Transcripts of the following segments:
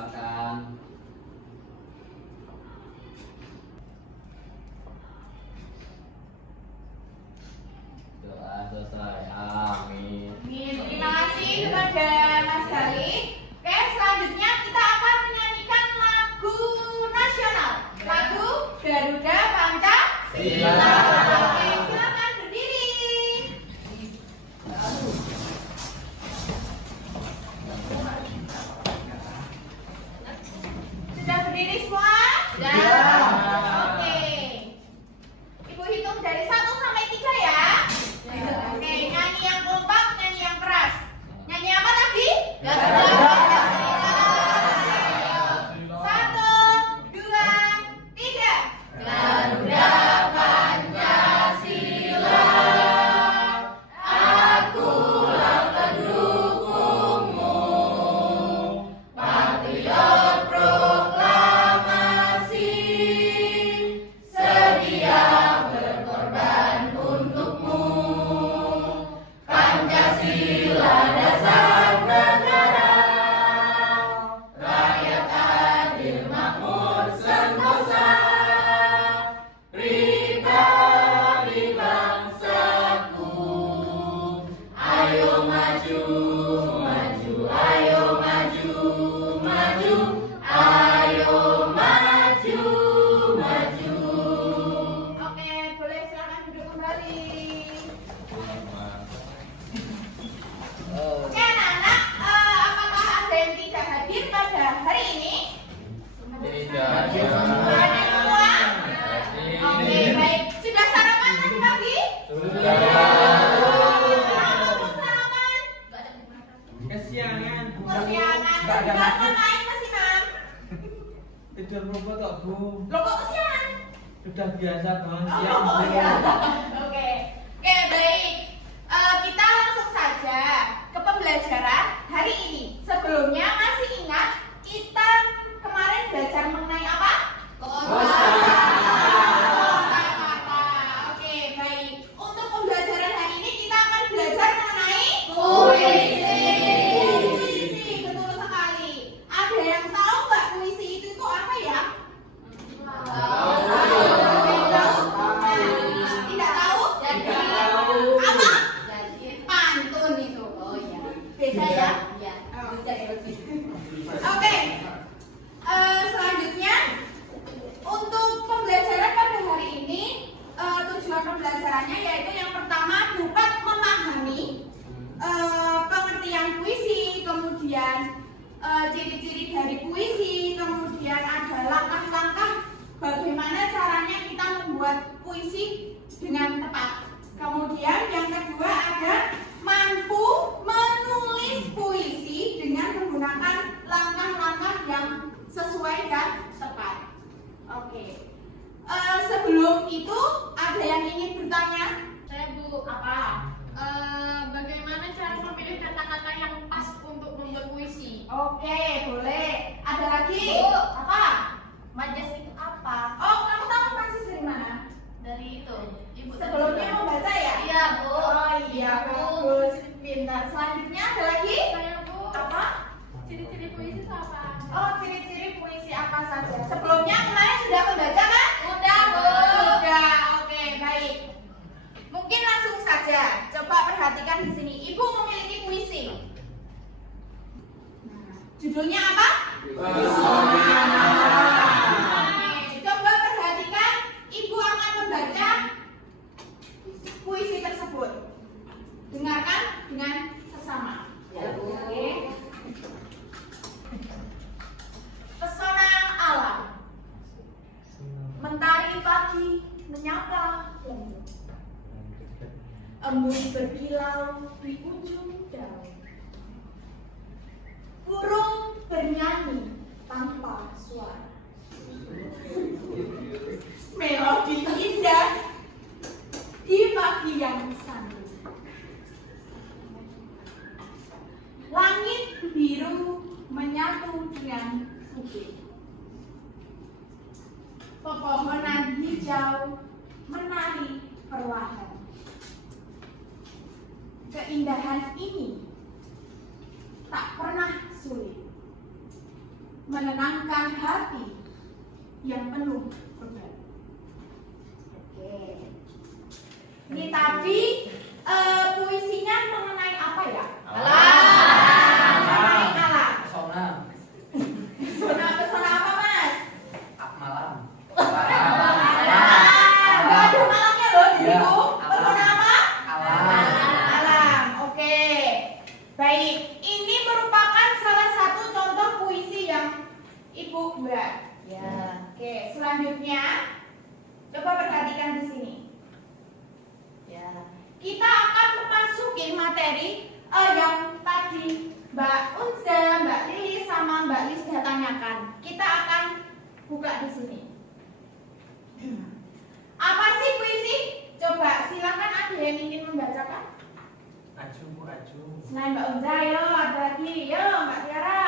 silakan. Doa selesai. Amin. Terima kasih kepada Mas Gali. Oke, selanjutnya kita akan menyanyikan lagu nasional. Lagu Garuda Pancasila. Oke, silakan berdiri. Sudah berdiri semua? Sudah. Oke. Ibu hitung dari 1 sampai 3 ya. Oke, nyanyi yang kompak, nyanyi yang keras. Nyanyi apa tadi? Garuda Pancasila. 1, 2, 3. Garuda Pancasila, akulah pendukungmu, patriot proklamasi, sedia berkorban untukmu. Pancasila dasar negara, rakyat adil makmur sentosa, pribadi bangsaku. Ayo maju, maju, ayo maju, maju, ayo maju, maju. Oke, boleh silakan duduk kembali. Oke anak-anak, apakah ada yang tidak hadir pada hari ini? Tidak. Ada semua? Oke, baik. Sudah sarapan tadi pagi? Sudah. Kenapa belum sarapan? Kesiangan. Kesiangan. Nggak ada Udah makan. ngapain kesiangan? Tidur rumput kok Bu. Loh kok kesiangan? Sudah biasa bangun siang Oh Bu. ya. Oke. Oke, baik. Kita langsung saja ke pembelajaran hari ini. Sebelumnya masih ingat kita kemarin belajar mengenai apa? Kosakata. Oke, baik. Untuk pembelajaran hari ini kita akan belajar mengenai puisi. Puisi, betul sekali. Ada yang tahu nggak puisi itu apa ya? Tahu? Tidak tahu? Apa? Pantun itu. Oh iya. Beda ya? Iya. Oke. Selanjutnya untuk pembelajaran pada hari ini tujuan pembelajarannya yaitu yang pertama dapat memahami pengertian puisi, kemudian ciri-ciri dari puisi, kemudian ada langkah-langkah bagaimana caranya kita membuat puisi dengan tepat. Kemudian yang kedua ada mampu menulis puisi dengan menggunakan langkah-langkah yang sesuai dan tepat. Oke. Sebelum itu ada yang ingin bertanya? Saya Bu, Apa? bagaimana cara memilih kata-kata yang pas untuk membuat puisi? Oke, boleh. Ada lagi? Bu. Apa? Majas itu apa? Oh, kamu tahu persis dari mana? Dari itu, Ibu. Sebelumnya mau baca ya? Iya, Bu. Oh iya, Bu. bagus. Pintar. Selanjutnya ada lagi? Saya Bu. Apa? Ciri-ciri puisi itu apa? Oh, ciri-ciri puisi apa saja? Sebelumnya kemarin sudah membaca kan? Sudah, Bu. Sudah. Oke, baik. Mungkin langsung saja. Coba perhatikan di sini. Ibu memiliki puisi. Nah, judulnya apa? Oke, coba perhatikan. Ibu akan membaca puisi tersebut. Dengarkan dengan seksama. Ya, Bu. Oke. Pesona alam. Mentari pagi menyapa lembut. Embun berkilau di ujung daun. Burung bernyanyi tanpa suara. Melodi indah di pagi yang sandu. Langit biru menyatu dengan bukit. Pepohonan hijau menari perlahan. Keindahan ini tak pernah sulit. menenangkan hati yang penuh beban. Oke. Ini tadi puisinya mengenai apa ya? Mengenai alam. Pesona. Pesona apa, Mas? Malam. Nggak ada malamnya loh di Iya. situ. Pesona apa? Alam. Alam. Oke. Baik, ini merupakan salah satu contoh puisi yang Ibu buat. Ya. Oke, selanjutnya coba perhatikan di sini. Ya. Kita akan memasuki materi yang tadi Mbak Unza, Mbak Lili sama Mbak Lis sudah tanyakan. Kita akan buka di sini. Apa sih puisi? Coba silakan, ada yang ingin membacakan? Aju Bu, aju. Selain Mbak Unza, yo ada lagi, yo Mbak Tiara.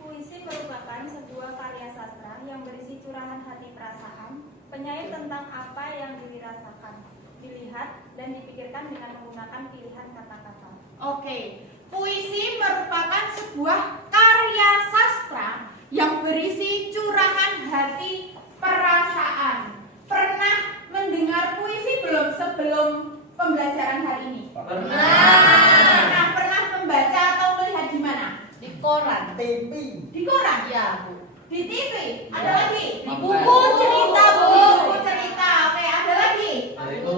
Puisi merupakan sebuah karya sastra yang berisi curahan hati perasaan, penyair tentang apa yang dirasakan, dilihat, dan dipikirkan dengan menggunakan pilihan kata-kata. Oke, puisi merupakan sebuah karya sastra yang berisi curahan hati perasaan. Pernah mendengar puisi belum sebelum pembelajaran hari ini? Pernah membaca atau melihat di mana? Di koran. TV. Di koran? Iya, Bu. Di TV? Ada Ya. lagi? Di Apa? buku cerita, Bu. Buku cerita. Oke, ada lagi? Dari itu.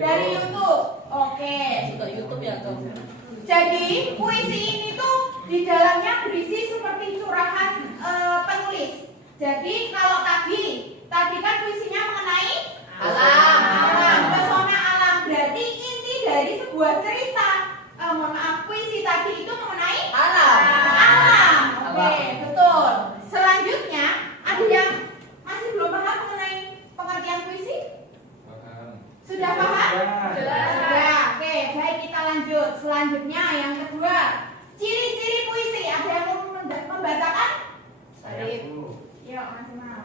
Dari YouTube. Oke. Juga YouTube ya, Kak. Jadi puisi ini tuh di dalamnya berisi seperti curahan penulis. Jadi kalau tadi kan puisinya mengenai alam, pesona alam. Berarti inti dari sebuah cerita, mohon maaf, puisi tadi itu mengenai alam. Oke, betul. Selanjutnya ada yang masih belum paham mengenai pengertian puisi? Sudah paham? Sudah. Oke, baik, kita lanjut. Selanjutnya yang kedua, ciri-ciri puisi. Ada yang mau membacakan? Saya Bu. Yuk, Mas Imam.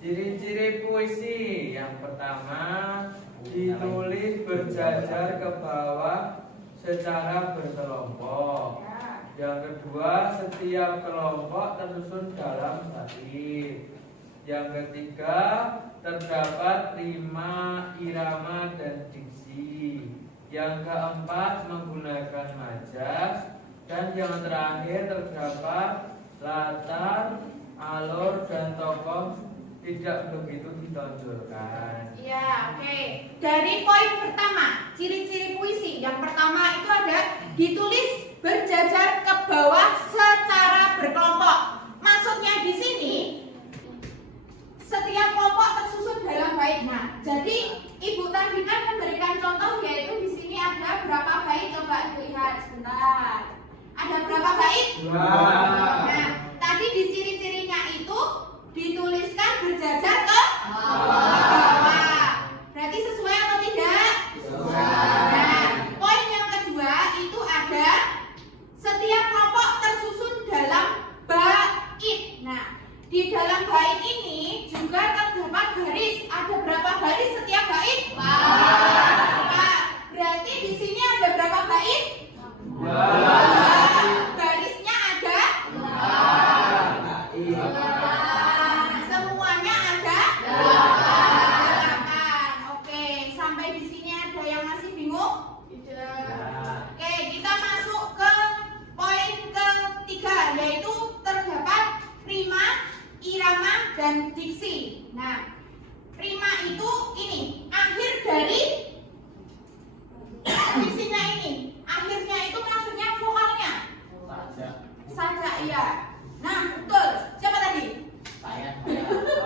Ciri-ciri puisi yang pertama, ditulis berjajar ke bawah secara berkelompok. Ya. Yang kedua, setiap kelompok tersusun dalam bait. Yang ketiga, terdapat rima, irama, dan diksi. Yang keempat, menggunakan majas. Dan yang terakhir, terdapat latar, alur, dan tokoh tidak begitu ditonjolkan. Ya, oke. Dari poin pertama, ciri-ciri puisi. Yang pertama itu ada ditulis berjajar ke bawah secara berkelompok. Maksudnya di sini setiap kelompok tersusun dalam bait. Nah, jadi Ibu tadi kan memberikan contoh, yaitu di sini ada berapa bait? Coba dilihat sebentar. Ada berapa bait? Nah, tadi di ciri-cirinya itu dituliskan berjajar ke bawah. Berarti sesuai atau tidak? Nah, poin yang kedua itu ada setiap kelompok tersusun dalam bait. Nah, di dalam bait ini juga terdapat baris. Ada berapa baris setiap bait? 4. Berarti di sini ada berapa bait? 2. Barisnya ada? Semuanya ada? 8. Oke, sampai di sini ada yang masih bingung? Tidak. Oke, kita masuk ke poin ketiga, yaitu terdapat rima, irama, dan diksi. Nah, rima itu ini, akhir dari puisinya ini. Akhirnya itu maksudnya vokalnya. Saja, iya. Nah, betul. Siapa tadi? Saya.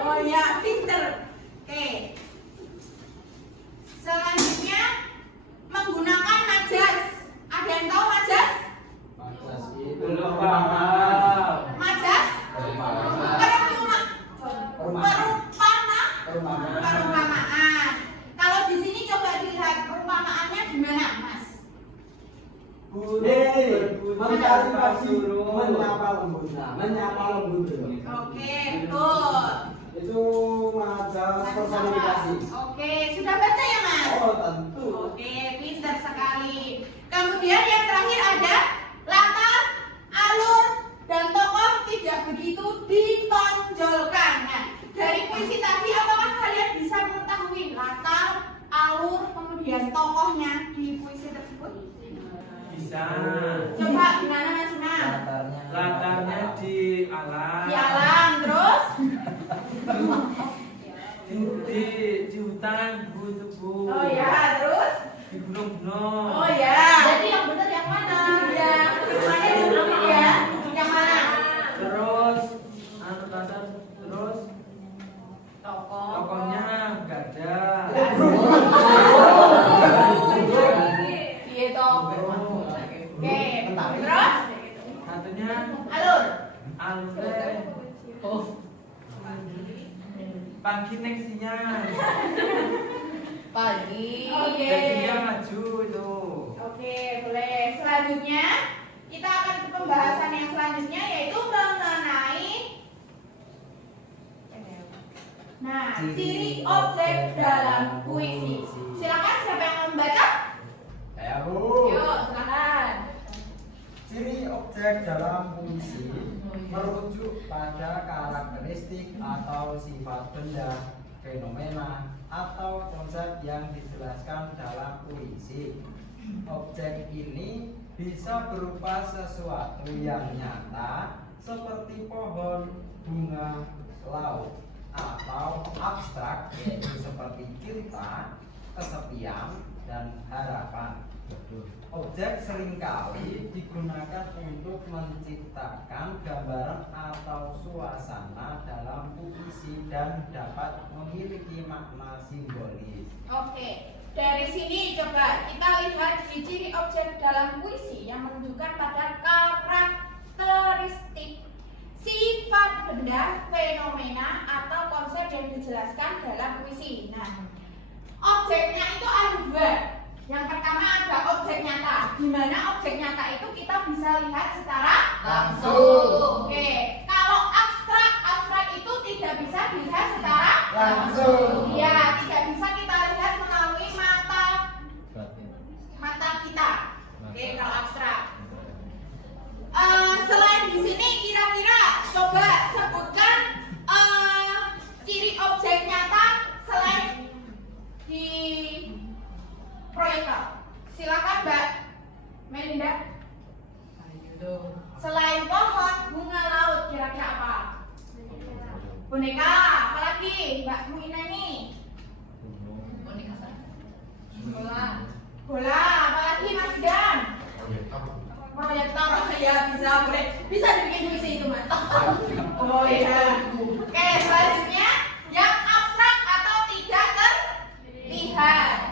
Oh ya, pinter. Oke. Selanjutnya menggunakan majas. Ada yang tahu majas? Belum paham. Majas? Perumpamaan. Kalau di sini coba dilihat perumpamaannya gimana, Mas? Mencari pagi, menyapa lembut. Oke, betul. Itu majas personifikasi. Oke, sudah baca ya, Mas? Oh, tentu. Oke, pintar sekali. Kemudian yang terakhir ada latar, alur, dan tokoh bisa. Coba gimana Mas Imam? Latarnya di alam. Di alam, terus? Di hutan, Bu, itu Bu. Oh ya, terus? Di gunung-gunung. Oh ya. Jadi yang benar yang mana? Ya, semuanya dulu ya. Yang mana? Terus terus Tokoh. tokohnya nggak ada. Iya toh. Oke, terus? Satunya Alur. alurnya pagi nextnya. Pagi. Oke. Jadinya maju itu. Oke, boleh. Selanjutnya kita akan ke pembahasan yang selanjutnya yaitu mengenai ciri objek dalam puisi. Silakan siapa yang mau membaca? Saya Bu. Yuk, silakan. Ciri objek dalam puisi merujuk pada karakteristik atau sifat benda, fenomena, atau konsep yang dijelaskan dalam puisi. Objek ini bisa berupa sesuatu yang nyata seperti pohon, bunga, laut, atau abstrak yaitu seperti cinta, kesepian, dan harapan. Objek seringkali digunakan untuk menciptakan gambaran atau suasana dalam puisi dan dapat memiliki makna simbolis. Oke, dari sini coba kita lihat ciri objek dalam puisi yang menunjukkan pada karakteristik, sifat benda, fenomena, atau konsep yang dijelaskan dalam puisi. Nah, objeknya itu ada dua. Yang pertama ada objek nyata, di mana objek nyata itu kita bisa lihat secara Langsung. Oke, kalau abstrak itu tidak bisa dilihat secara Langsung. Iya, tidak bisa kita lihat melalui mata kita. Oke, kalau abstrak. Selain di sini kira-kira coba sebutkan ciri objek nyata selain di proyektor. Silakan Mbak Melinda. Selain pohon, bunga, laut, kira-kira apa? Boneka, apalagi Mbak Muinani? Bola, apalagi Mas Dan? Proyektor, ya bisa dibikin puisi itu Mas. Oh iya. Oke, selanjutnya yang abstrak atau tidak terlihat.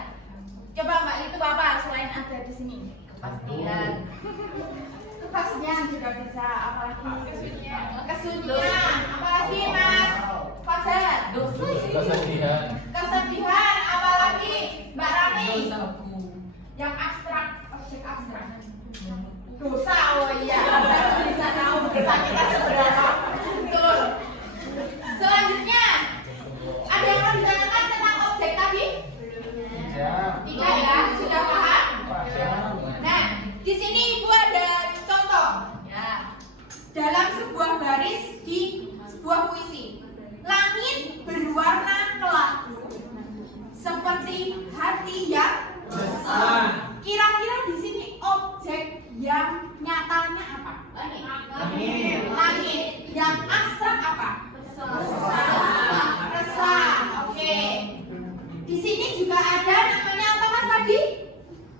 Coba Mbak itu apa selain ada di sini? Kepastian. Kepastian juga bisa, apalagi kesunyian, apalagi Mas Fadal? Kesedihan, apalagi Mbak Rani? Yang abstrak, objek abstrak. Dosa, oh iya. Bisa tahu dosa kita seberapa. Betul. Selanjutnya, ada yang mau ditanyakan tentang objek tadi? Tiga ya, sudah paham? Nah, di sini Ibu ada contoh ya. Dalam sebuah baris di sebuah puisi. Langit berwarna kelabu seperti hati yang besar. Kira-kira di sini objek yang nyatanya apa? Langit. Langit. Yang abstrak apa? Resah. Oke. Di sini juga ada namanya apa Mas tadi?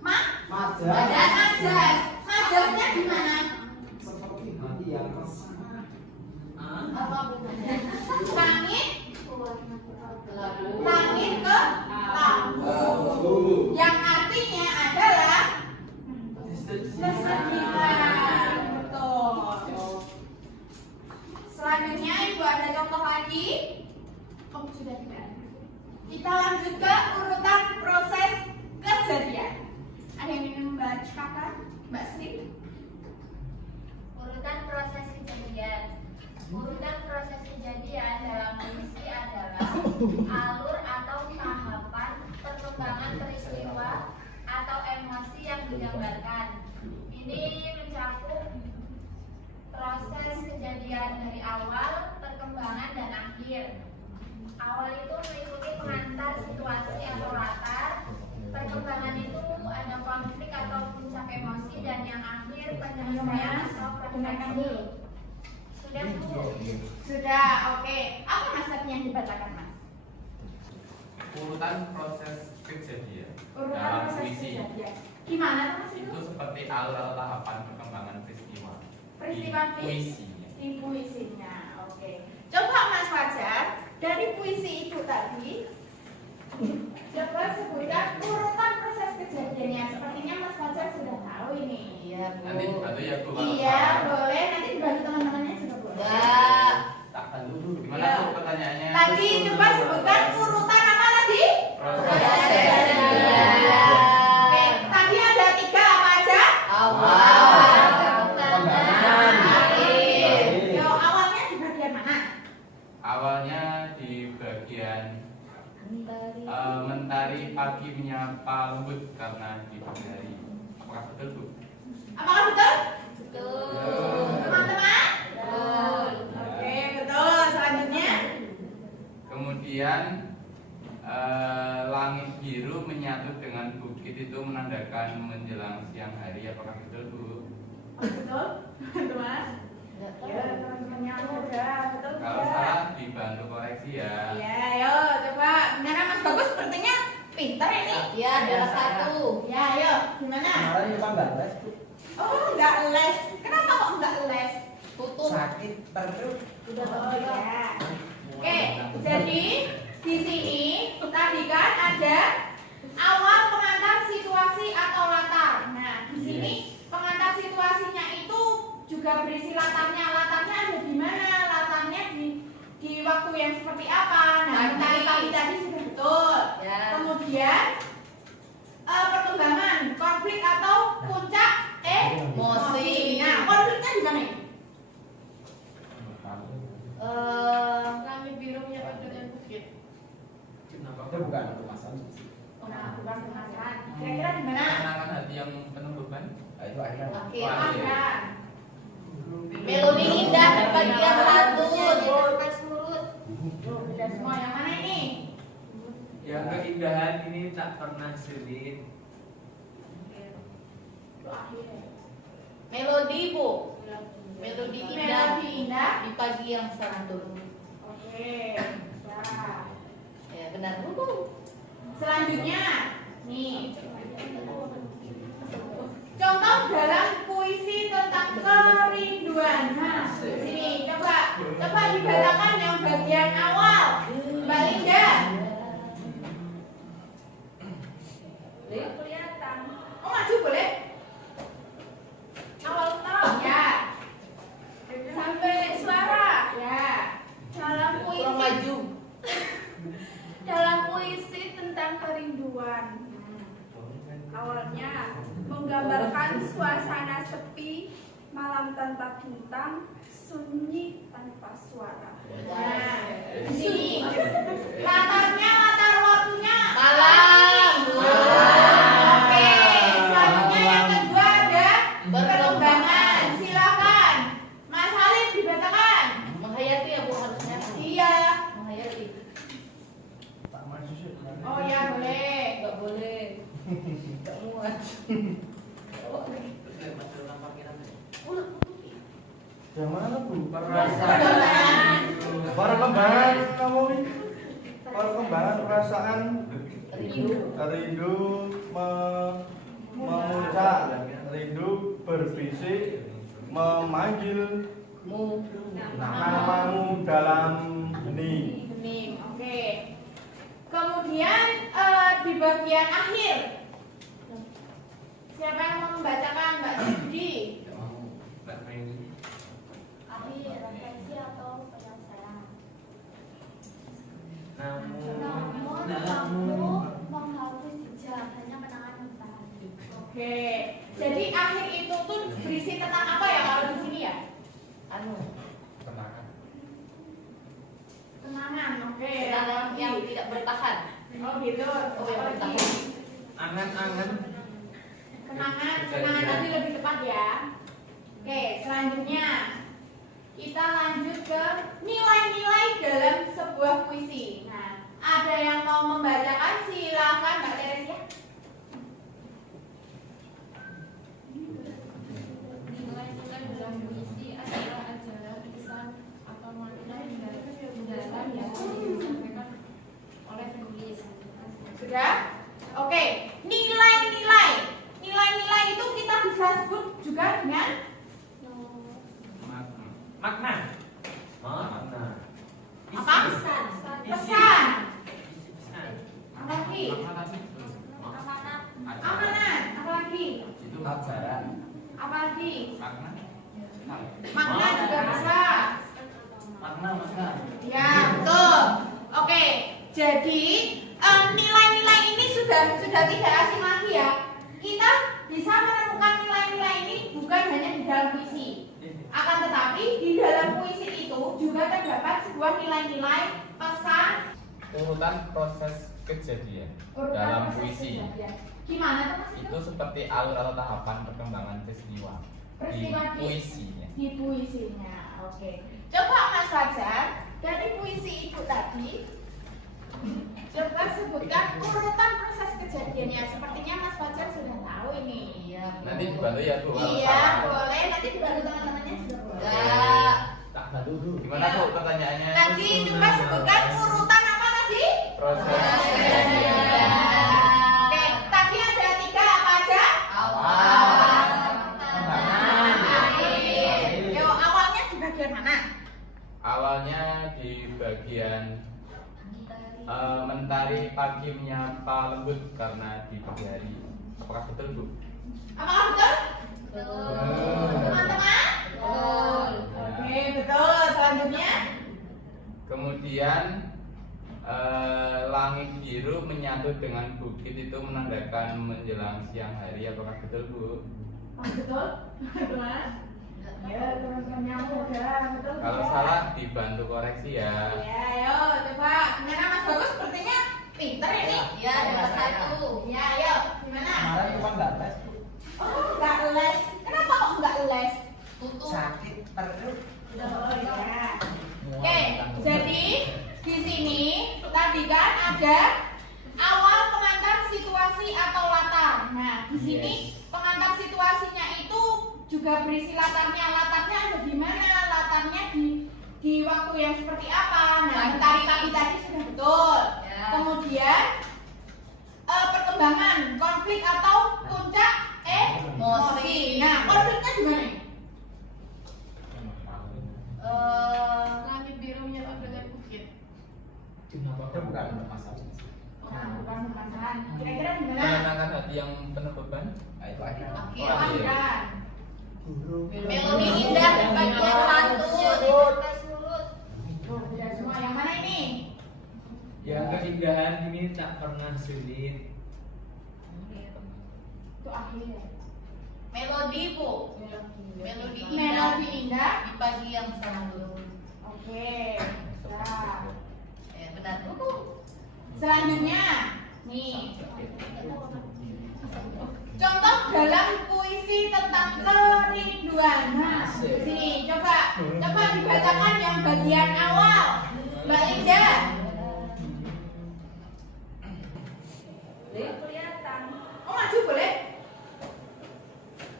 Majas. Majas. Majasnya di mana? Seperti hati yang Langit. Langit ke lampu. Yang artinya adalah kesedihan. Betul. Selanjutnya Ibu ada contoh lagi? Oh, sudah tidak. Kita lanjut ke urutan proses kejadian. Ada yang ingin membacakan? Mbak Sri? Urutan proses kejadian. Urutan proses kejadian dalam puisi adalah alur atau tahapan perkembangan peristiwa atau emosi yang digambarkan. Ini mencakup proses kejadian dari awal, perkembangan, dan akhir. Awal itu meliputi pengantar situasi atau latar. Perkembangan itu ada konflik atau puncak emosi, dan yang penjelasannya Mas mau perkenalkan dulu. Sudah Bu. Sudah, oke. Apa Mas tadi yang dibacakan Mas? Urutan proses kejadian Urutan dalam proses puisi kejadian. Gimana tuh Mas itu itu? seperti alur atau tahapan perkembangan peristiwa Peristiwa di puisinya. di puisinya. Oke. Coba Mas Fajar, dari puisi itu tadi coba sebutkan urutan proses kejadiannya. Sepertinya Mas Fajar sudah tahu ini. Iya, Bu. Nanti dibantu ya Bu kalau Iya, salah. boleh. Nanti dibantu teman-temannya juga boleh. Enggak. Tak bantu dulu. Gimana Iya. Bu pertanyaannya? Tadi coba sebutkan urutan apa tadi? Proses kejadian. Oke, tadi ada 3 apa aja? Awal. Perkembangan. Akhir. Yo, awalnya di bagian mana? Awalnya di bagian mentari pagi menyapa lembut karena di pagi hari. Apakah betul Bu? Apakah betul? Betul. Teman-teman? Betul. Oke, betul. Selanjutnya? Kemudian langit biru menyatu dengan bukit itu menandakan menjelang siang hari. Apakah betul Bu? Betul, teman-teman? Ya, teman-temannya udah betul. Kalau ya. salah dibantu koreksi ya. Iya, ayo coba. Gimana Mas Bagus? Sepertinya pintar ini. Iya, adalah satu. Ya, ayo. Gimana? Kemarin lupa nggak les? Oh, enggak les. Kenapa kok enggak les? Tutup. Sakit perut. Oh ya. Oke, jadi di sini tadi kan ada awal pengantar situasi atau latar. Nah, di sini pengantar situasinya itu juga berisi latarnya. Latarnya ada di mana? Latarnya di waktu yang seperti apa? Nah, Pagi. mentari pagi tadi sudah betul. Ya. Kemudian perkembangan konflik atau puncak Emosi. Nah, konfliknya di mana ini? Langit biru menyatu dengan bukit. Itu bukan kemasan. Nah, bukan pemasaran. Kira-kira di mana? Menenangkan hati yang penuh beban. Nah, itu akhirnya. Akhir. Ada. Melodi indah di bagian satu. Ditempel surut. Udah semua yang mana ini? Yang keindahan ini tak pernah sulit. Itu akhir. Melodi, Bu. Melodi indah Melodi indah. di pagi yang santur. Oke. Ya. Ya, benar, Bu. Selanjutnya, nih. Contoh dalam puisi tentang kerinduan. Nah, sini coba dibacakan yang bagian awal. Mbak Linda. Kelihatan. Oh, maju boleh? Awal tahun. Ya. Sampai suara. Ya. Dalam Kurang puisi. maju. Dalam puisi tentang kerinduan. Awalnya menggambarkan suasana sepi, malam tanpa bintang, sunyi tanpa suara. Nah, di sini latarnya, latar waktunya Malam. Oke, selanjutnya yang kedua ada perkembangan. Silakan, Mas Halid dibacakan. Menghayati ya, Bu, harusnya. Iya. Menghayati. Tak maju sih. Oh ya boleh. Enggak boleh. Enggak muat. Yang mana Bu? Perkembangan. Perkembangan kamu ini. Perkembangan perasaan Rindu. memuncak, rindu berbisik, memanggil Mu. namamu dalam hening. Bening. Oke. Kemudian di bagian akhir. Siapa yang mau membacakan, Mbak Judi? Mbak Mei. Akhir refleksi atau penyelesaian. Namun Kamu menghapus jejak hanya kenangan yang bertahan. Oke. Jadi akhir itu tuh berisi tentang apa ya kalau di sini ya? Anu. Kenangan. Oke. Kenangan yang tidak bertahan. Oh gitu. Oh, yang Apalagi? bertahan. Angan-angan. Kenangan tadi lebih tepat ya. Oke, selanjutnya kita lanjut ke nilai-nilai dalam sebuah puisi. Nah, ada yang mau membacakan? Silakan Mbak Teresia. juga dengan Makna. apa? Pesan. Apa lagi? Amanat. Apa lagi? Itu Ajaran. Apa lagi? makna. Makna juga bisa. Makna. Ya, betul. Oke, jadi nilai-nilai ini sudah tidak asing lagi ya. Kita bisa menemukan nilai-nilai ini bukan hanya di dalam puisi. Akan tetapi di dalam puisi itu juga terdapat sebuah nilai-nilai pesan. Urutan proses kejadian Urutan dalam proses puisi kejadian. Gimana tuh Mas itu seperti alur atau tahapan perkembangan peristiwa Peristiwa di puisinya. Di puisinya. Oke. Coba Mas Fajar, dari puisi itu tadi coba sebutkan urutan proses kejadiannya. Sepertinya Mas Fajar sudah tahu ini. Iya. Nanti dibantu ya Bu. kalau Iya, salah. boleh. Nanti dibantu teman-temannya juga boleh. Ya. Tak bantu dulu. Gimana Bu pertanyaannya? Tadi coba sebutkan urutan apa tadi? Proses kejadian. Oke, tadi ada 3 apa aja? Awal. Akhir. Yo, awalnya di bagian mana? awalnya di bagian mentari pagi menyapa lembut karena di pagi hari. Apakah betul Bu? Apakah betul? Betul. Teman-teman? Betul. Oke, betul. Selanjutnya? Kemudian langit biru menyatu dengan bukit itu menandakan menjelang siang hari. Apakah betul Bu? Oh, betul? Teman? Ya, teman-temannya mudah. Betul. Kalau ya? salah dibantu koreksi ya. Ya, ayo coba. Gimana Mas Bagus? Sepertinya pinter ini. Ya, ada 1. Ya, ayo. Gimana? Kemarin cuma nggak les. Oh, nggak les. Kenapa kok nggak les? Tutup. Sakit perut. Oh, ya. Oke, jadi di sini tadi kan ada awal pengantar situasi atau latar. Nah, di sini pengantar situasinya itu juga berisi latarnya. Latarnya ada di mana? Latarnya di waktu yang seperti apa? Nah, mentari pagi tadi sudah betul. Ya. Kemudian perkembangan konflik atau puncak emosi. Nah, konfliknya di mana? Langit biru menyatu dengan bukit. Itu bukan masalah. Nah, bukan permasalahan. Kira-kira di mana? Menenangkan hati yang penuh beban. Nah, itu akhir. Akhir. Oh, akhiran. Melodi indah di bagian 1. Oh, tidak semua. Yang mana ini? Ya keindahan ini tak pernah sulit. Itu akhir. Melodi Bu. Melodi indah Melodi indah. di pagi yang selalu. Oke. Nah, Benar Bu. selanjutnya nih. Contoh dalam puisi tentang kerinduan. Nah, sini coba dibacakan yang bagian awal. Mbak Linda. Nggak kelihatan. Oh, maju boleh?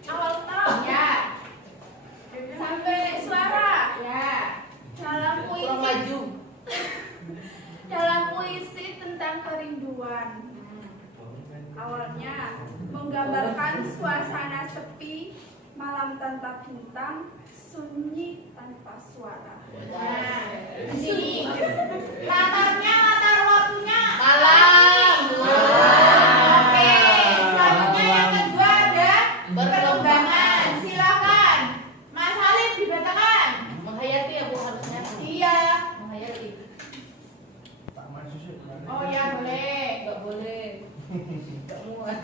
Awal tahun. Ya. Sampai suara. Ya. Dalam Kurang puisi. maju. Dalam puisi tentang kerinduan. Awalnya menggambarkan suasana sepi, malam tanpa bintang, sunyi tanpa suara. Nah, di sini latarnya, latar waktunya Malam. Oke, selanjutnya yang kedua ada perkembangan. Silakan, Mas Halim dibacakan. Menghayati ya Bu harusnya. Iya. Menghayati. Tak maju sih. Oh ya boleh. Enggak boleh. Enggak muat.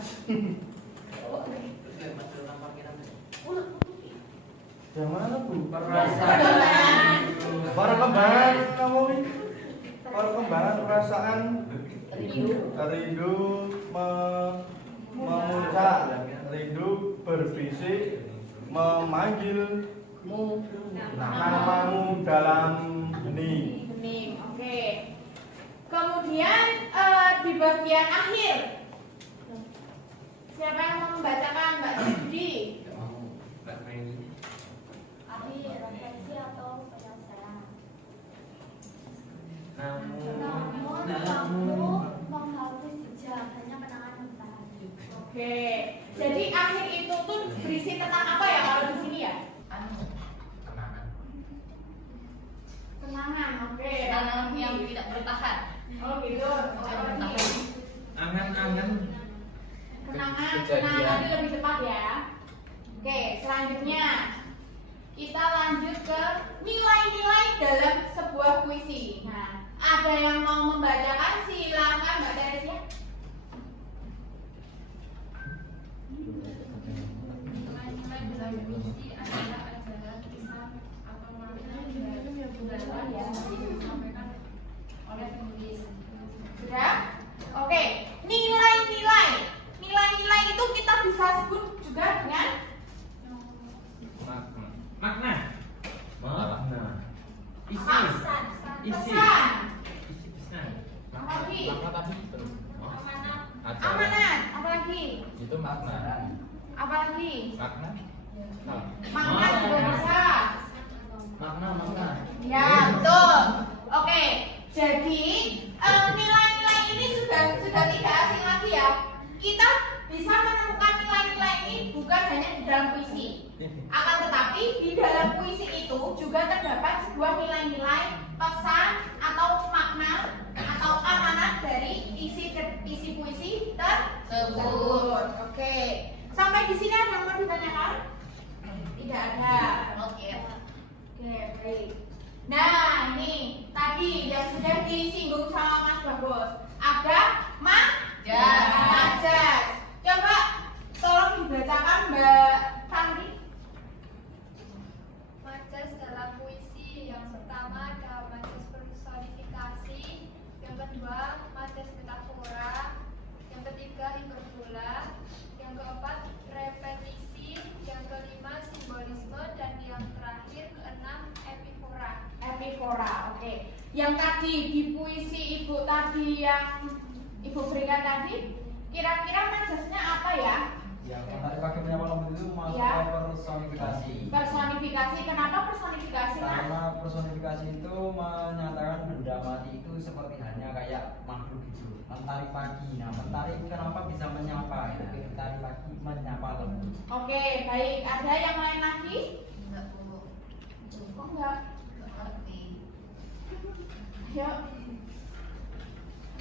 Yang mana Bu? Perkembangan. Perkembangan kamu ini. Perkembangan perasaan Rindu. memuncak, rindu berbisik, memanggil Mu. namamu dalam hening. Bening. Oke. Kemudian di bagian akhir. Siapa yang mau membacakan Mbak Sudi? Akhir refleksi atau penyelesaian. Namun Kamu menghapus jejak hanya kenangan yang tadi. Oke. Jadi akhir itu tuh berisi tentang apa ya selanjutnya kita lanjut ke nilai-nilai dalam sebuah puisi. Nah, ada yang mau membacakan? Silakan Mbak Teresia. Nilai-nilai dalam puisi adalah ajaran kisah atau makna dari budaya yang disampaikan oleh penulis. Sudah? Oke, nilai-nilai. Nilai-nilai itu kita bisa sebut juga dengan Makna. Isi. pesan. Isi Pesan. pesan. Apalagi? Amanat. Amanat. Apalagi? Itu makna. Apalagi? Makna. Makna juga bisa. Makna. Ya, betul. Oke, jadi nilai-nilai ini sudah tidak asing lagi ya. Kita bisa menemukan nilai-nilai ini bukan hanya di dalam puisi. Akan tetapi di dalam puisi itu juga terdapat sebuah nilai-nilai pesan atau makna atau amanat dari isi puisi tersebut. Oke, sampai di sini ada yang mau ditanyakan? Tidak ada. Oke, baik. Nah, ini tadi yang sudah disinggung sama Mas Bagus. Ada majas. Coba tolong dibacakan Mbak Sandi. Majas dalam puisi yang pertama ada majas personifikasi, yang kedua majas metafora, yang ketiga hiperbola, yang keempat repetisi, yang kelima simbolisme, dan yang terakhir keenam epifora. Epifora, oke. Yang tadi di puisi Ibu tadi yang Ibu berikan tadi, kira-kira majasnya apa ya? Yang tadi pakai menyapa lembut itu masuk Ya. ke personifikasi. Personifikasi. Kenapa personifikasi, Mas? Karena personifikasi itu menyatakan benda mati itu seperti halnya kayak makhluk hidup. Mentari pagi. Nah, mentari kenapa bisa menyapa? Ya, mentari pagi menyapa lembut. Oke, baik. Ada yang lain lagi? Enggak Bu. Oh, enggak. Ayo.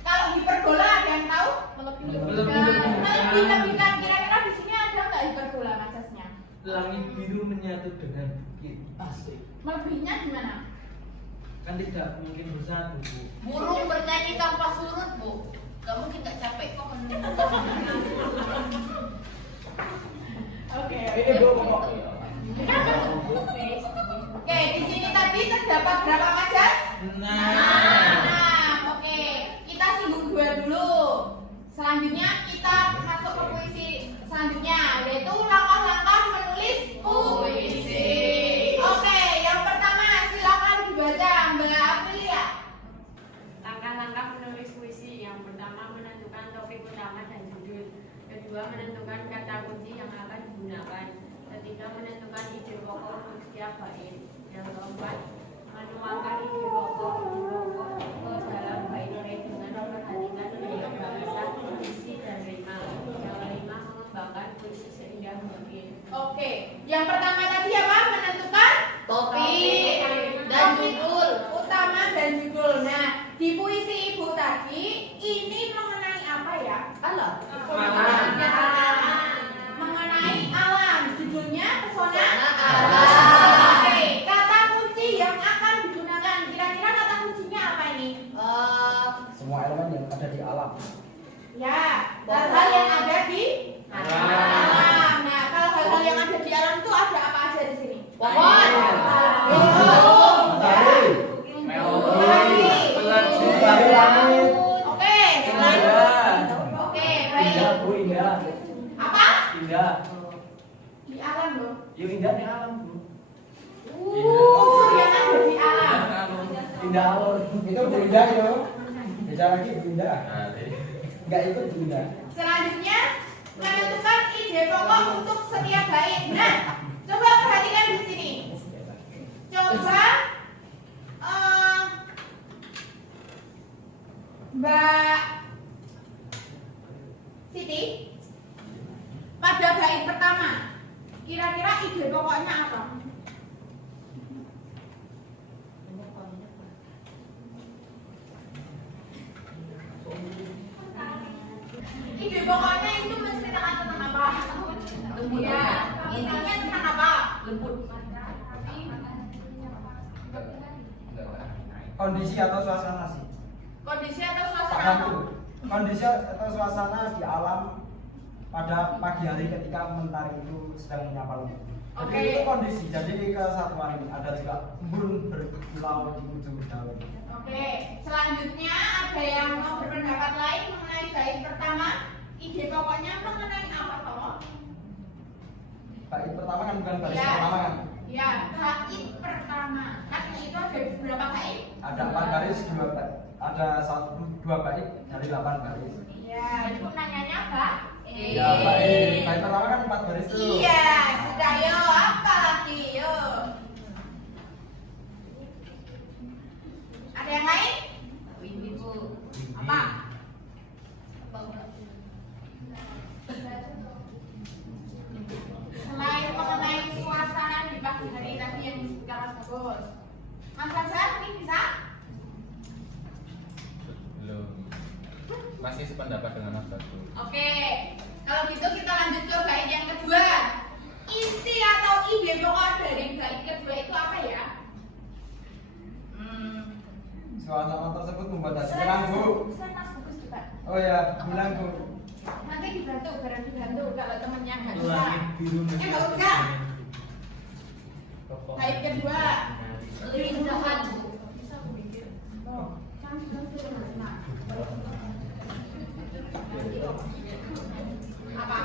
Kalau hiperbola ada yang tahu? Melebihkan. Kira-kira di sini ada nggak hiperbola majasnya? Langit biru menyatu dengan bukit. Asik. Melebihnya gimana? Kan tidak mungkin bersatu, Bu. Burung bernyanyi tanpa surut, Bu. Gak mungkin gak capek kok menunggu. Oke. Ini belum ngomong. Oke, di sini tadi terdapat berapa majas? Nah, oke. Kita singgung dua dulu. Selanjutnya kita masuk ke puisi selanjutnya, yaitu langkah-langkah menulis puisi. Oke, yang pertama silakan dibaca Mbak Aprilia. Langkah-langkah menulis puisi. Yang pertama menentukan topik utama dan judul. Kedua menentukan kata kunci yang akan digunakan. Ketiga menentukan ide pokok untuk setiap bait. Yang keempat menuangkan ide pokok ke dalam bait-bait dengan memperhatikan bentuk bahasa, isi dan rima. Yang kelima mengembangkan puisi seindah mungkin. Oke, yang pertama tadi apa? Menentukan topik dan judul utama dan judul. Nah, di puisi Ibu tadi ini mengenai apa ya? Alah. Mengenai alam. Judulnya Pesona Alam. Oke, kata kunci yang akan digunakan. Kira-kira kata kuncinya apa ini? Semua elemen yang ada di alam. Ya, hal-hal yang ada di alam. Nah, kalau hal-hal yang ada di alam itu ada apa aja di sini? Pohon. Matahari. Matahari. Langit. Oke, selain oke, baik. Indah, Bu, indah. Apa? Indah. Di alam loh. Yang indah di alam, Bu. Unsur yang ada di alam. Indah alur. Itu bunda ya. Beda lagi bunda. Enggak ikut bunda. Selanjutnya menentukan ide pokok untuk setiap bait. Nah, coba perhatikan di sini. Coba Mbak Siti, pada bait pertama, kira-kira ide pokoknya apa? Ide pokoknya itu menceritakan tentang apa? Ya, intinya tentang apa? lembut. Kondisi atau suasana sih? Kondisi atau suasana Paham apa? tuh? Kondisi atau suasana di alam pada pagi hari ketika mentari itu sedang menyapa lembu. Jadi Oke. itu kondisi, jadi kesatuan ini ada juga embun berkilau di ujung daun. Oke, selanjutnya ada yang mau berpendapat lain mengenai bait pertama. Ide pokoknya mengenai apa toh? Bait pertama kan bukan baris Ya. pertama kan? Ya, bait pertama. Kan itu ada berapa bait? Ada 4 baris, 2 bait. Ada 2 bait dari 8 baris. Iya, itu nanyanya apa? Ya, bait pertama kan 4 baris tuh. Iya, sudah yo, apa lagi yo? Ada yang lain? Ini Bu. Apa? Selain mengenai suasana di pagi hari tadi yang disebutkan Mas Bagus, Mas Fajar mungkin bisa? Belum. Masih sependapat dengan Mas Bagus. Oke, kalau gitu kita lanjut ke bait yang kedua. Inti atau ide pokok dari bait kedua itu apa ya? Suasana tersebut membuat hati terganggu. Selain Mas Bagus juga. Oh ya, bilang Bu. Nanti dibantu, barang dibantu kalau temennya nggak bisa. Langit biru Nggak usah. Pokok. Bait kedua. Limpahan Bu. Apa?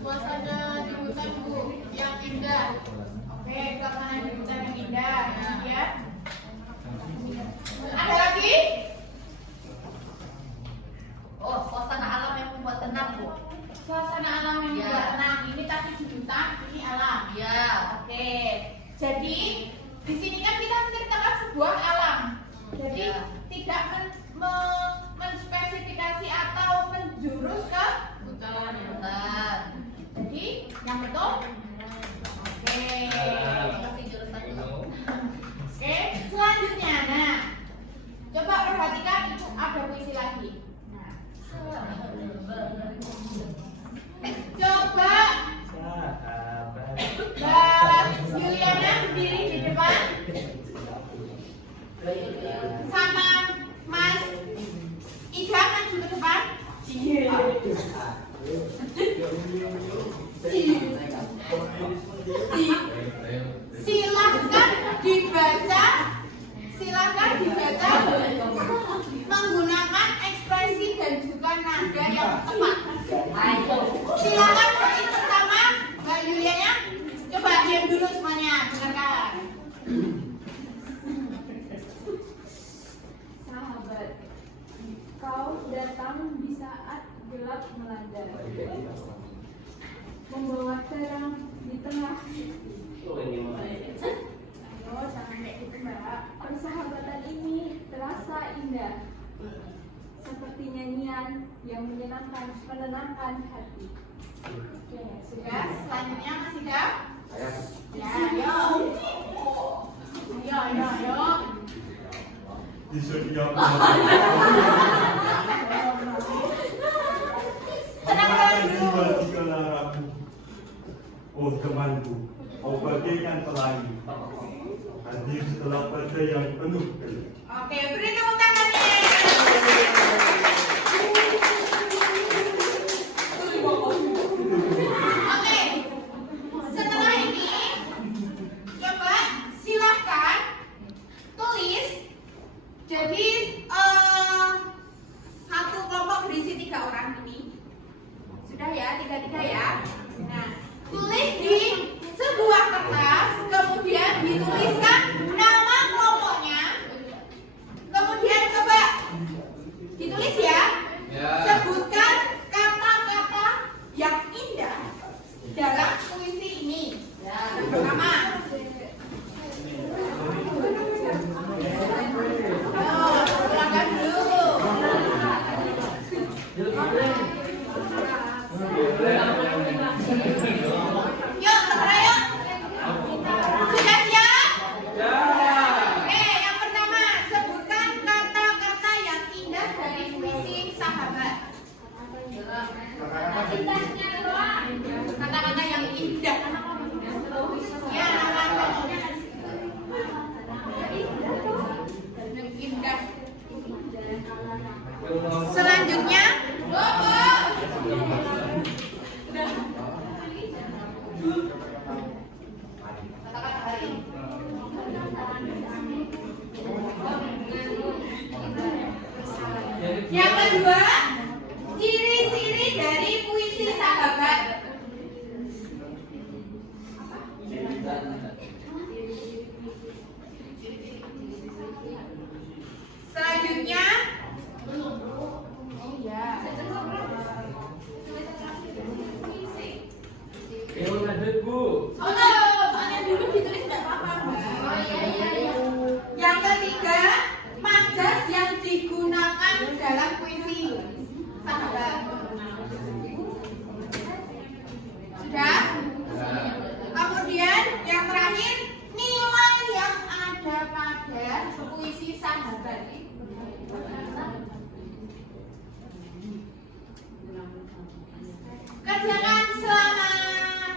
Suasana di hutan Bu yang indah. Oke, suasana di hutan yang indah. Ya. Ada lagi? Oh, suasana alam yang membuat tenang Bu. Suasana alam yang Ya. juga tenang. Ini tadi di hutan, ini alam. Ya. Oke. Jadi di sini kan kita menceritakan sebuah alam. Jadi Ya. tidak menspesifikasi atau menjurus ke hutan. Hutan. Jadi yang betul. Oke. Kasih jurusan itu. Oke. Selanjutnya, nah, coba perhatikan itu ada puisi lagi. Nah, coba Mbak Juliana berdiri di depan sama Mas Iga maju ke depan. Silahkan dibaca menggunakan ekspresi dan juga nada yang tepat. Silakan bait pertama Mbak Juliana. Coba diam dulu semuanya, dengarkan. Sahabat, kau datang di saat gelap melanda, membawa terang di tengah. Oh, jangan kayak gitu Mbak. Persahabatan ini terasa indah, seperti nyanyian yang menyenangkan, menenangkan hati. Oke, Sudah, selanjutnya Mas Ida. Ya, yo. Tenang dulu. Oh temanku, kau bagaikan pelangi. Hadir setelah pada yang penuh gelap. Oke, beri tepuk tangannya. Oke, setelah ini coba silahkan tulis. Jadi satu kelompok berisi 3 orang ini. Sudah ya, 3-3 ya. Nah, tulis di sebuah kertas, kemudian dituliskan nama kelompoknya. Kemudian coba ditulis ya. Sebutkan kata-kata yang indah dalam puisi ini. Yang pertama. Silakan dulu. Yuk, segera yuk. Sudah siap? mengerjakan selama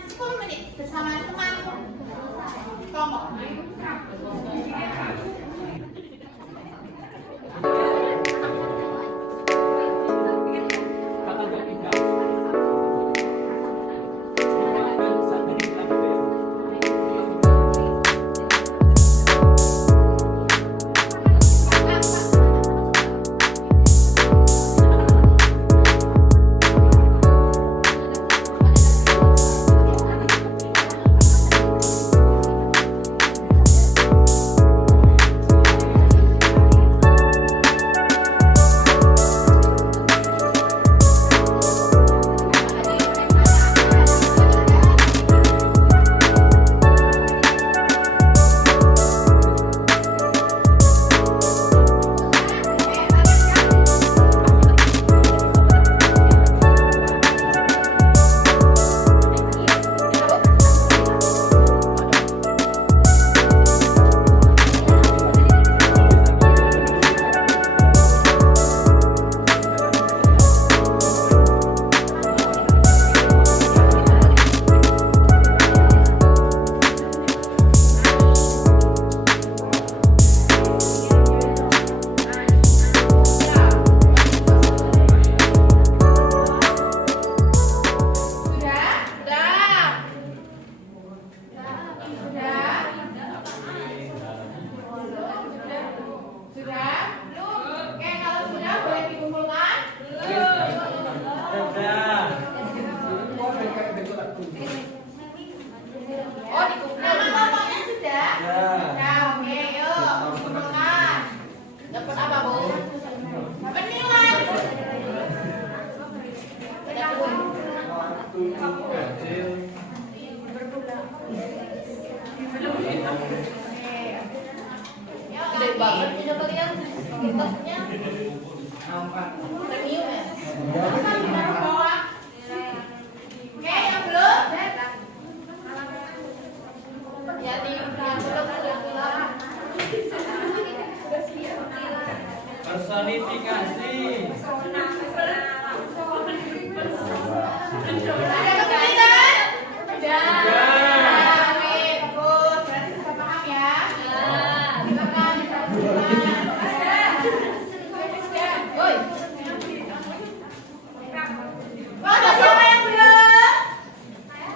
10 menit bersama teman kelompok. Gede banget punya kalian. Kitabnya premium ya. Oke, yang belum? Ya yang belum. Personifikasi. Ada kesulitan? Sudah. Oke, bagus. Berarti sudah paham ya? Silakan. Woi, Oh, ada siapa yang belum?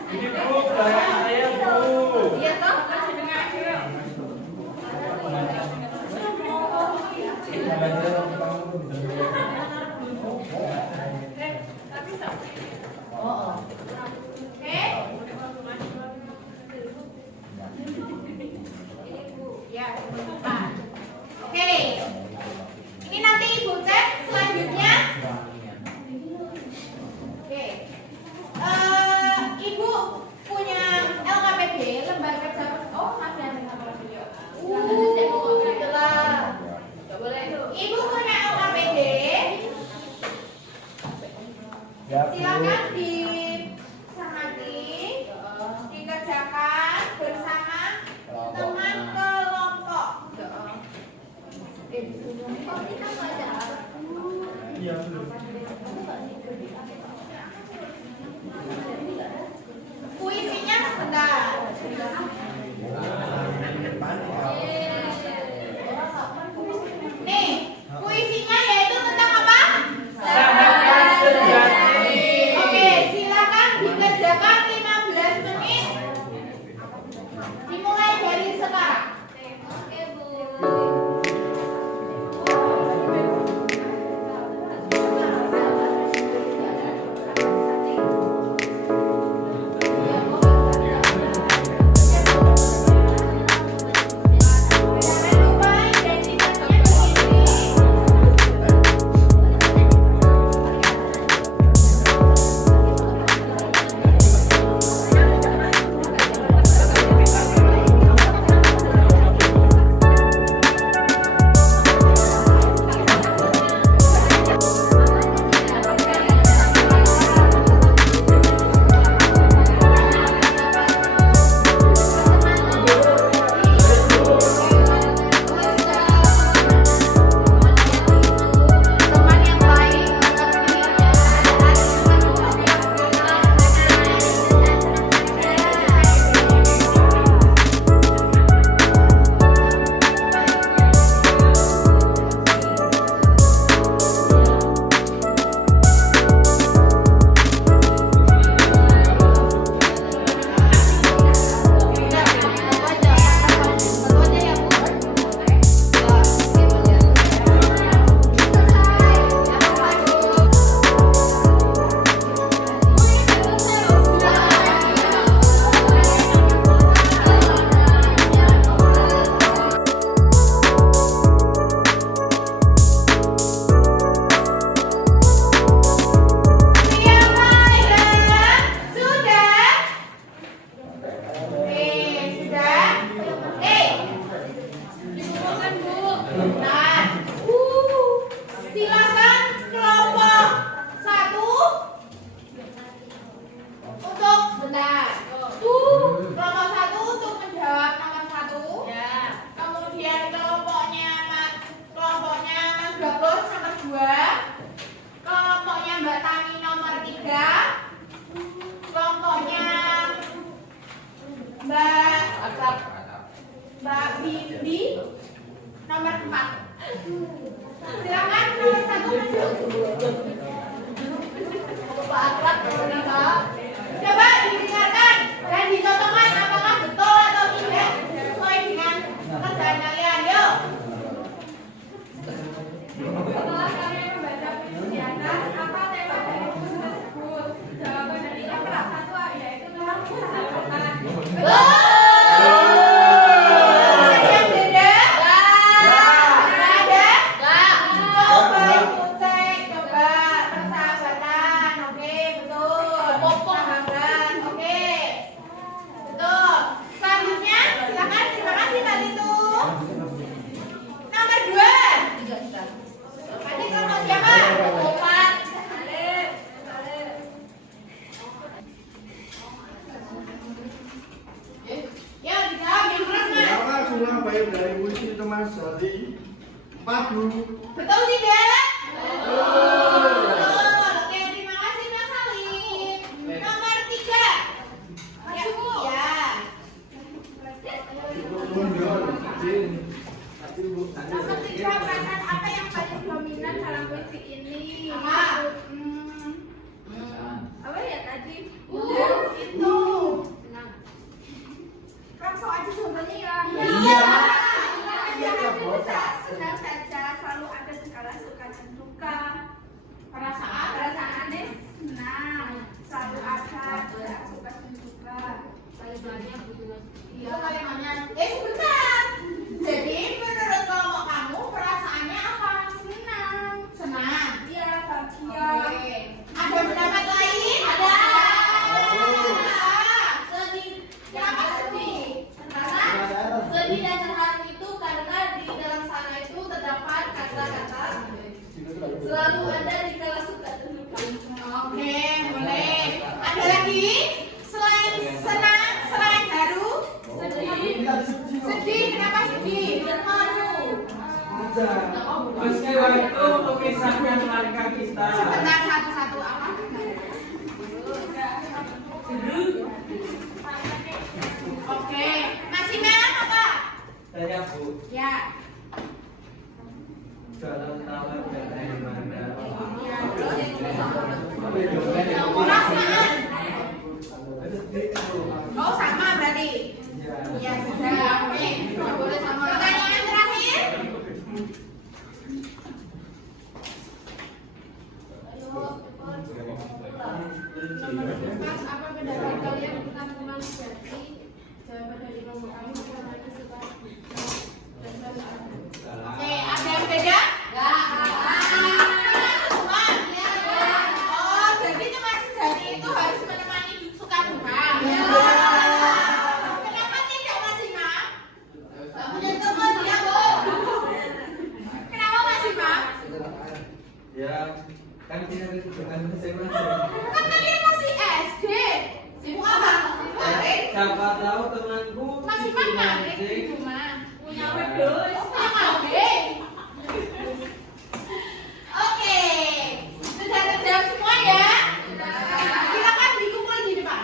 Ini Bu, belakang saya Bu. iya toh? Oke. Ya, sebentar. Oke. Ini nanti Ibu cek selanjutnya. Oke. Ibu punya LKPD, lembar kerja. Oh, masih ada sama video. Setelah Gak boleh. Ibu punya LKPD, Ya, Bu. silakan Dindi nomor 4. Silakan nomor 1 maju. Coba didengarkan dan dicontohkan apakah betul atau tidak sesuai dengan pekerjaan kalian. Yuk. Setelah kalian membaca puisi di atas, apa tema dari puisi tersebut? Jawaban dari yang kelas 1 yaitu Tuhan menghadapkan. Ada yang beda? Ada? Coba ikut cek, coba persahabatan. Oke, betul. Sahabat, oke. Betul. Selanjutnya, silakan. Terima kasih Mbak Litu. Nomor 2. Tadi kamu siapa? Opat. Ya, dijawab yang keras, Mas. Apa sunnah baik dari puisi teman Sari? Padu. Betul tidak? Betul. Oke, terima kasih Mas Salim. Nomor 3. Ya, iya. Nomor 3, perasaan apa yang paling dominan dalam puisi ini? Apa? Apa ya tadi? Itu. Langsung aja jawabannya ya. Iya. Yang hati bisa senang saja, selalu ada segala suka dan duka. Perasaan senang, selalu ada segala suka dan duka. Iya, kalimatnya. Sebentar. Jadi menurut kelompok kamu perasaannya apa? Senang. Senang. Iya, bahagia. Oke. Ada pendapat lain? Ada. Sedih. Kenapa sedih? Karena sedih dan terharu itu karena di dalam sana itu terdapat kata-kata selalu ada di kala suka dan duka. Oke, boleh. Ada lagi? Selain senang, selain haru, sedih. Sedih, kenapa sedih? Terharu. Peristiwa itu memisahkan mereka kita. Sebentar, satu-satu apa? Oke, masih merah apa? Saya Bu, Ya. dalam tawar dari mana? Perasaan. Oh, sama berarti. Ya sudah. Oke. Pertanyaan terakhir. Mas, apa pendapat kalian tentang teman sejati? Jawaban dari kelompok kami adalah kesukaan. Oke, ada yang beda? Semua? Oh, jadi teman sejati itu harus menemani suka duka. Kenapa tidak Mas Imam? Gak punya teman ya, Bu. Kenapa Mas Imam? Ya, kan kita bukan masing-masing. Kan kalian masih SD. Sibuk apa? Kemarin? Siapa tahu temanku Mas sibuk Imam kemarin di mancing. rumah. Punya wedus. Oh, punya kambing. Oke, sudah terjawab semua ya? Silakan dikumpul di depan.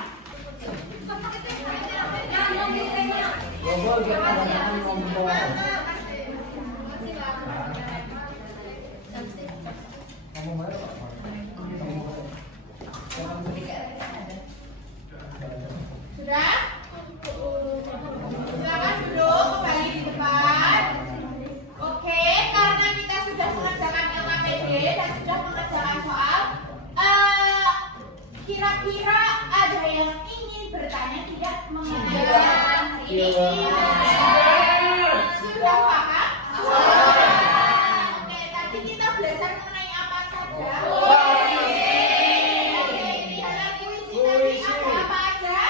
Bobol kebanyakan ngomong. Ngomong apa, Pak? Sudah? Silakan duduk kembali di depan. Oke, karena kita sudah mengerjakan LKPD dan sudah mengerjakan soal, kira-kira ada yang ingin bertanya tidak mengenai hari ini? Sudah paham? Oke, tadi kita belajar mengenai apa saja? Di dalam puisi tadi ada apa aja?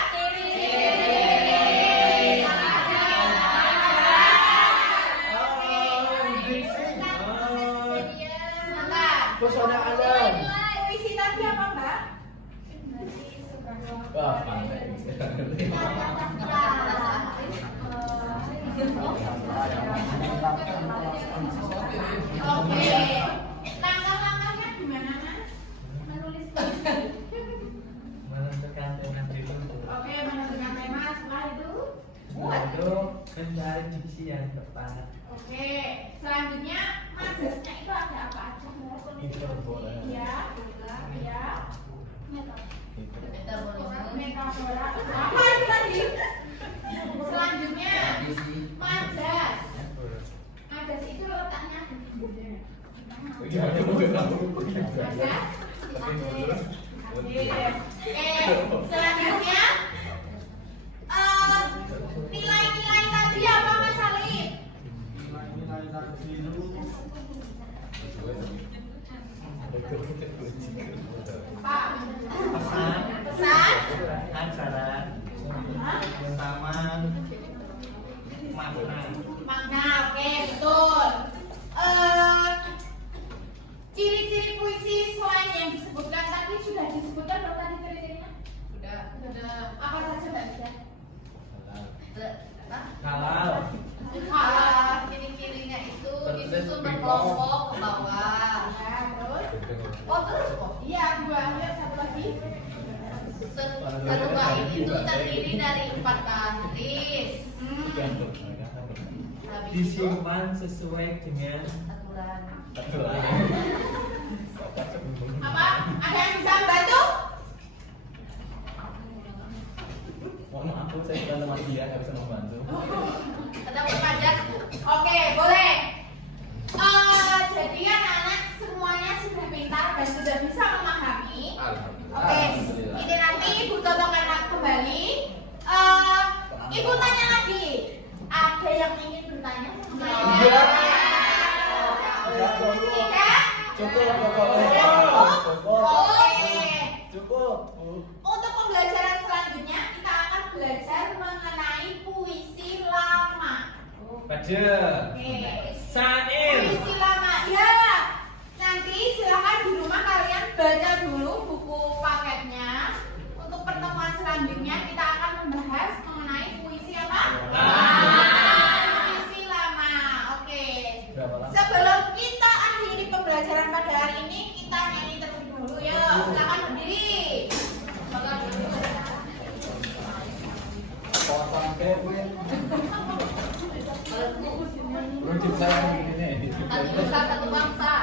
Pesona alam. Puisi tadi apa, Mbak? Wah, pandai. Oke. Langkah-langkahnya gimana, Mas? Menulis puisi. Menentukan tema dulu. Oke, menentukan tema setelah itu Setelah itu mencari diksi yang tepat. Oke, selanjutnya majasnya itu ada apa aja? Ya, ya. Metafora. Apa itu tadi? Selanjutnya majas. Majas itu letaknya selanjutnya nilai-nilai tadi apa Mas Alif? Nilai-nilai tadi itu Pak. Pesan, Pesan. ajaran, taman, makna. Makna, oke betul. Ciri-ciri puisi selain yang disebutkan tadi sudah disebutkan belum tadi ciri-cirinya? Sudah. Apa saja Mbak Ida? Halal. Ciri-cirinya itu disusun berkelompok ke bawah. Ya, terus? Oh terus kok? Iya, dua. Ayo, satu lagi. Satu bait itu terdiri dari 4 baris. Habis itu Disimpan sesuai dengan aturan. Apa? Ada yang bisa membantu? mohon maaf Bu, saya bukan teman dia, nggak bisa membantu. Ada majas. Oke, boleh. Jadi anak-anak semuanya sudah pintar dan sudah bisa memahami. Oke, ini nanti Ibu totokkan kembali. Ibu tanya lagi. Ada yang ingin bertanya? Iya. Tidak? Cukup. Untuk pembelajaran selanjutnya kita akan belajar mengenai puisi lama. Baca. Oke. Syair. Puisi lama. Ya. Nanti silakan di rumah kalian baca dulu buku paketnya. Untuk pertemuan selanjutnya kita akan membahas mengenai puisi apa? Puisi lama. Oke. Sebelum kita akhiri pembelajaran pada hari ini, kita nyanyi terlebih dahulu ya. Silakan berdiri. Satu nusa satu bangsa.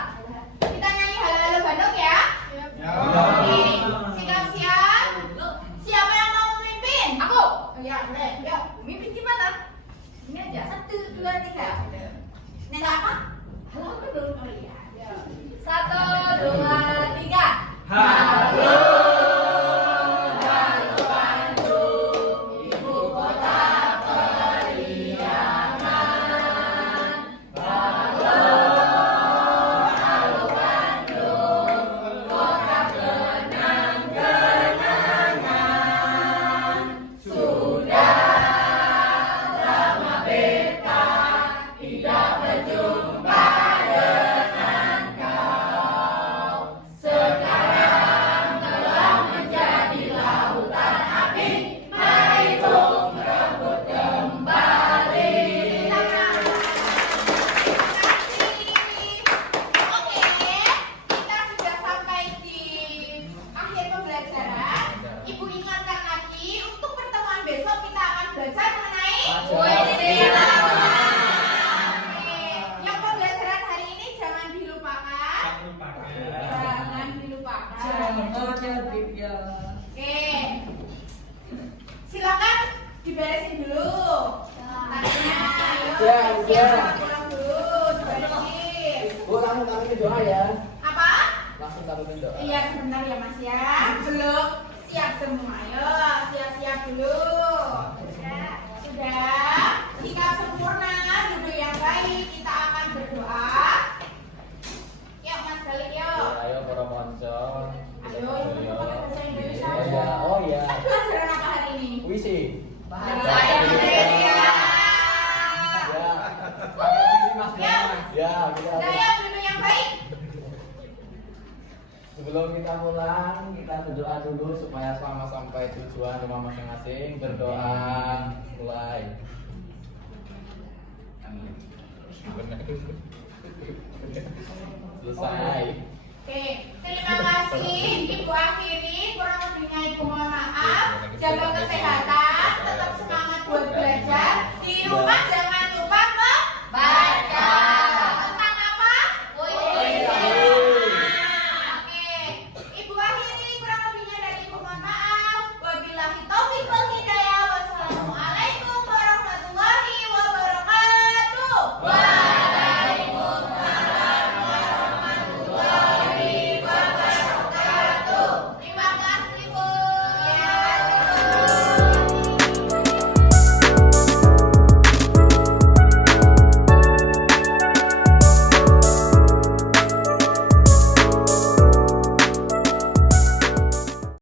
Kita nyanyi halo-halo Bandung ya. Oke. Siap-siap. Siapa yang mau memimpin? Aku. Ya, boleh. Yuk, memimpin gimana? Ini aja. 1, 2, 3. Nenda apa? Halo Bandung. Oh iya. 1, 2, 3. Halo. Doa ya. Apa? Langsung taruhin doa. Iya sebentar ya Mas ya. Belum siap semua. Ayo siap-siap dulu. Sudah. Jika sempurna duduk yang baik, kita akan berdoa. Yuk Mas Galih yuk. Ayo para monco. Ayo ibu pakai bahasa Indonesia. Oh ya. Kan pelajaran apa hari ini? Puisi. Bahasa Indonesia. Ya. Ya, kita Saya duduk yang baik. sebelum kita pulang, kita berdoa dulu supaya selamat sampai tujuan rumah masing-masing. Berdoa mulai. Selesai. Oke, terima kasih Ibu akhiri, kurang lebihnya Ibu mohon maaf. Jaga kesehatan, tetap semangat buat belajar. Di Coba